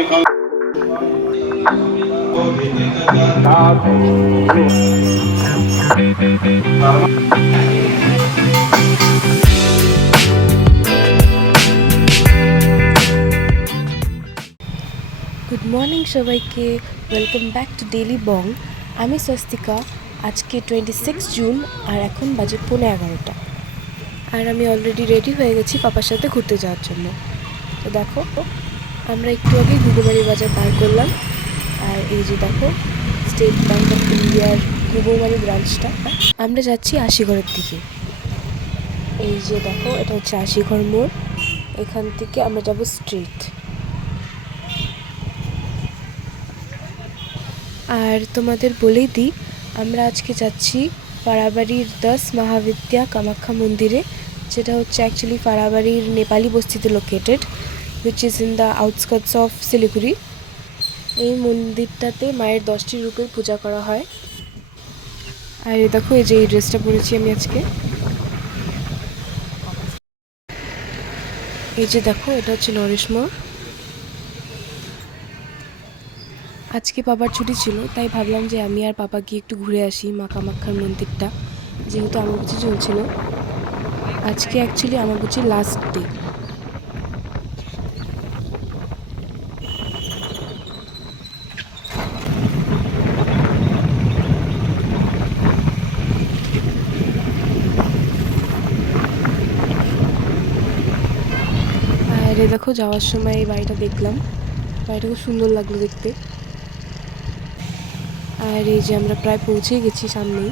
Good morning সবাইকে, welcome back to daily বং। আমি স্বস্তিকা। আজকে 26 জুন আর এখন বাজে 11:15। আর আমি অলরেডি রেডি হয়ে গেছি পাপার সাথে ঘুরতে যাওয়ার জন্য। তো দেখো, আমরা একটু আগে ঘুঘুমারি বাজার পার করলাম। আর এই যে দেখো, স্টেট ব্যাঙ্ক অফ ইন্ডিয়ার ঘুঘুমারি ব্রাঞ্চটা। আমরা যাচ্ছি আশিঘরের দিকে। এই যে দেখো, এটা হচ্ছে আশিঘর মোড়। এখান থেকে আমরা যাব স্ট্রিট। আর তোমাদের বলেই দিই, আমরা আজকে যাচ্ছি ফারাবাড়ির 10 মহাবিদ্যা কামাখ্যা মন্দিরে, যেটা হচ্ছে অ্যাকচুয়ালি ফারাবাড়ির নেপালি বস্তিতে located, which is in the outskirts of Siliguri. এই মন্দিরটাতে মায়ের 10টি রূপের পূজা করা হয়। আর দেখো, এই যে এই ড্রেসটা পরেছি আমি আজকে। এই যে দেখো, এটা হচ্ছে নরেশ মোড়। আজকে বাবার ছুটি ছিল, তাই ভাবলাম যে আমি আর পাপা গিয়ে একটু ঘুরে আসি মা কামাখ্যার মন্দিরটা, যেহেতু আমাবুচি চলছিল। আজকে অ্যাকচুয়ালি আমাবুচির লাস্ট ডে। আর দেখো, যাওয়ার সময় এই বাড়িটা দেখলাম, বাড়িটা খুব সুন্দর লাগলো দেখতে। আর এই যে আমরা প্রায় পৌঁছে গেছি সামনেই।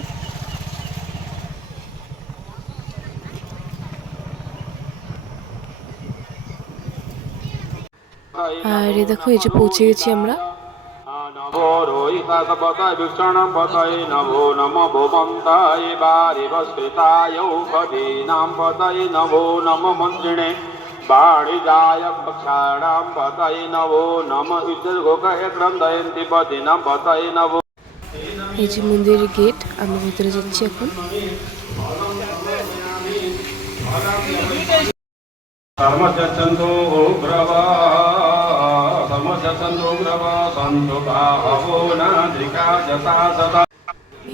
আর দেখো, এই যে পৌঁছে গেছি আমরা। এই যে মন্দিরের গেট, আমরা ভেতরে যাচ্ছি এখন।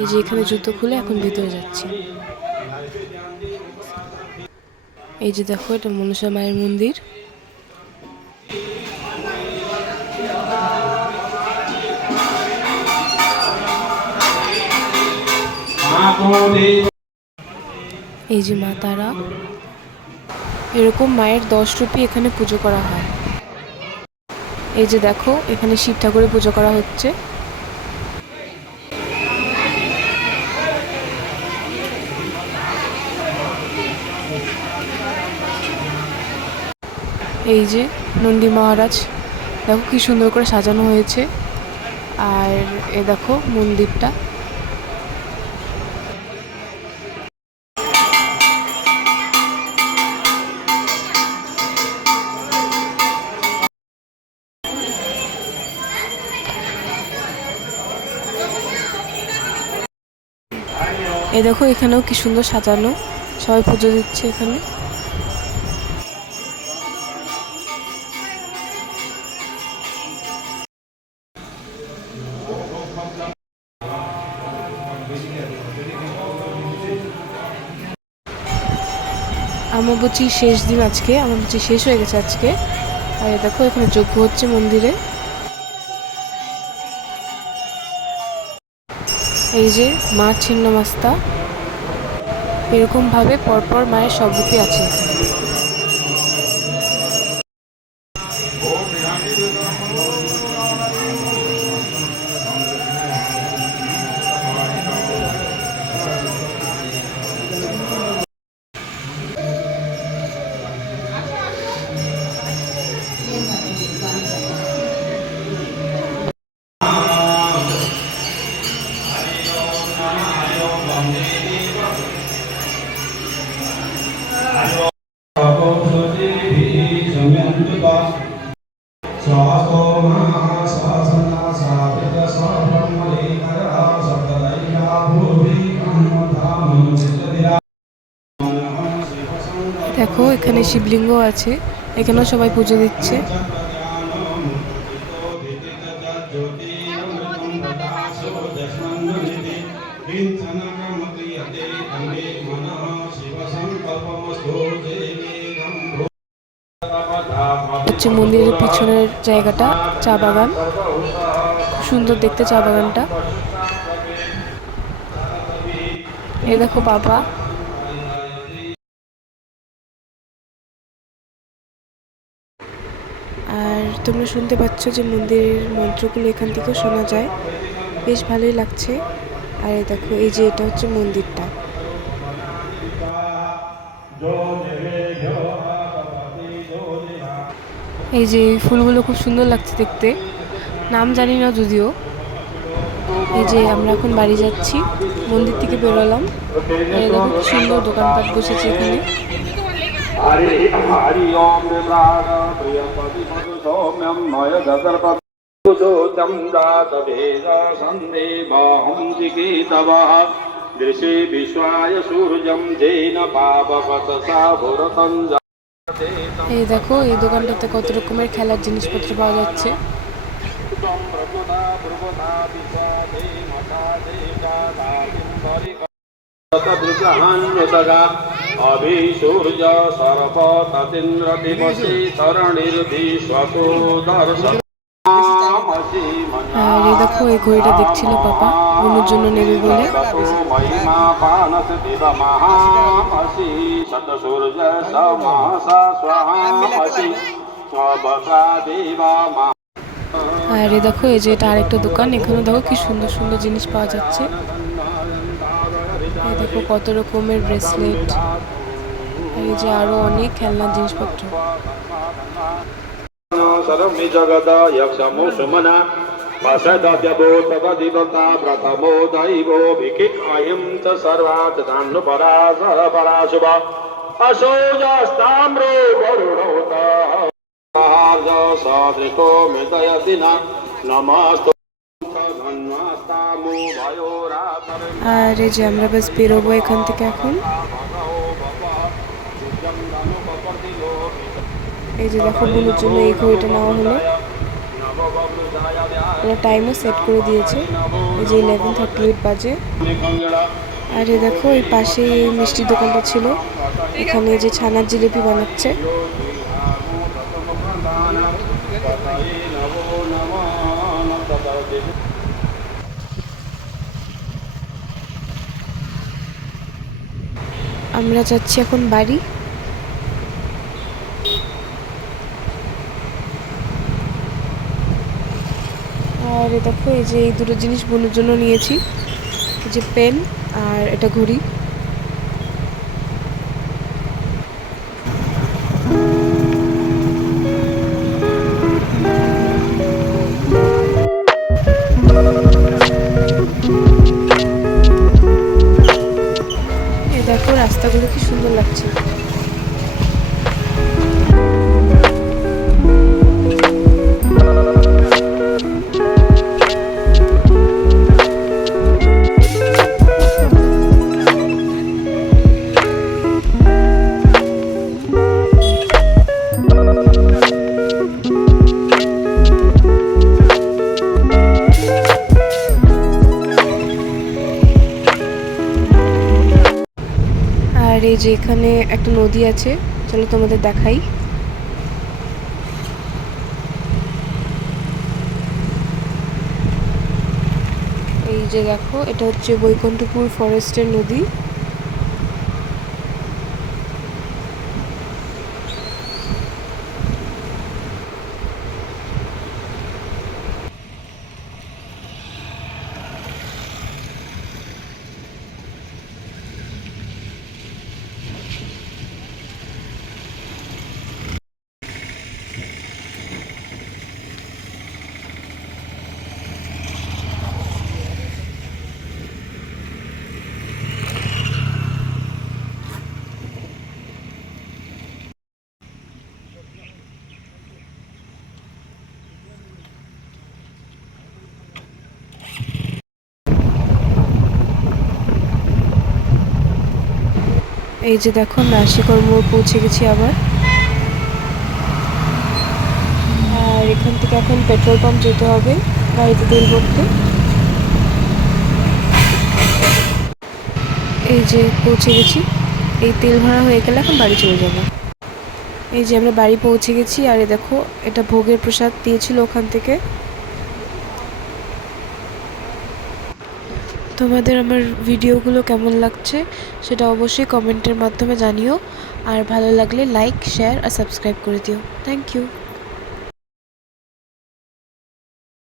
এই যে এখানে জুতো খুলে এখন ভেতরে যাচ্ছি। এই যে দেখো, এটা মনসা মায়ের মন্দির। এই যে মা তারা, এরকম মায়ের 10 রূপী এখানে পুজো করা হয়। এই যে দেখো, এখানে শিব ঠাকুরের পুজো করা হচ্ছে। এই যে নন্দী মহারাজ, দেখো কি সুন্দর করে সাজানো হয়েছে। আর এ দেখো মন্দিরটা। এই দেখো, এখানেও কি সুন্দর সাজানো, সবাই পুজো দিচ্ছে এখানে। আমাবুচি শেষ দিন আজকে, আমাবুচি শেষ হয়ে গেছে আজকে। আর দেখো, এখানে যজ্ঞ হচ্ছে মন্দিরে। এই যে মা ছিন্নমস্তা, এরকম ভাবে পরপর মায়ের সব রূপই আছে এখানে। দেখো, এখানে শিবলিঙ্গ আছে, এখানেও সবাই পুজো দিচ্ছে। হচ্ছে মন্দিরের পিছনের জায়গাটা, চা বাগান, সুন্দর দেখতে চা বাগানটা। এই দেখো বাবা। আর তোমরা শুনতে পাচ্ছ যে মন্দিরের মন্ত্রগুলো এখান থেকেও শোনা যায়, বেশ ভালোই লাগছে। আর এই দেখো, এই যে এটা হচ্ছে মন্দিরটা। এই যে ফুলগুলো খুব সুন্দর লাগছে দেখতে, নাম জানি না যদিও। এই যে আমরা এখন বাড়ি যাচ্ছি, মন্দির থেকে বেরোলাম। এই দেখো খুব সুন্দর দোকানপাট বসেছে এখানে। এই দেখো, এই দোকানটাতে কত রকমের খেলার জিনিসপত্র পাওয়া যাচ্ছে। আর এই দেখো, এই ঘড়িটা দেখছিল পাপা বোনের জন্য নেবে বলে। আর এই দেখো, এই যে এটা আরেকটা দোকান, এখানে দেখো কি সুন্দর সুন্দর জিনিস পাওয়া যাচ্ছে। এই দেখো কত রকমের ব্রেসলেট, এই যে আরো অনেক খেলনার জিনিসপত্র। আর এই যে আমরা বেশ বেরোবো এখান থেকে এখন। এই যে দেখো, বোনের জন্য এই ঘড়িটা নেওয়া হলো। ওরা টাইমও সেট করে দিয়েছে, এই যে 11:38 বাজে। আর এই দেখো, এই পাশে এই মিষ্টির দোকানটা ছিল, এখানে যে ছানার জিলিপি বানাচ্ছে। আমরা যাচ্ছি এখন বাড়ি। আর দেখো, এই যে এই দুটো জিনিস বোনের জন্য নিয়েছি, এই যে পেন আর এটা ঘড়ি। এই দেখো, রাস্তাগুলো কি সুন্দর লাগছে। আর এই যে এখানে একটা নদী আছে, চলো তোমাদের দেখাই। এই যে দেখো, এটা হচ্ছে বৈকুণ্ঠপুর ফরেস্টের নদী। এই যে দেখো, নাসিকর মোড় পৌঁছে গেছি আবার। আর এখান থেকে এখন পেট্রোল পাম্প যেতে হবে। গাড়িতে তেল ভরতে। এই যে পৌঁছে গেছি, এই তেল ভরা হয়ে গেলে এখন বাড়ি চলে যাব। এই যে আমরা বাড়ি পৌঁছে গেছি, আর দেখো এটা ভোগের প্রসাদ দিয়েছিল ওখান থেকে। তোমাদের আমার ভিডিওগুলো কেমন লাগছে সেটা অবশ্যই কমেন্টের মাধ্যমে জানিও, আর ভালো লাগলে লাইক, শেয়ার আর সাবস্ক্রাইব করে দিও। Thank you.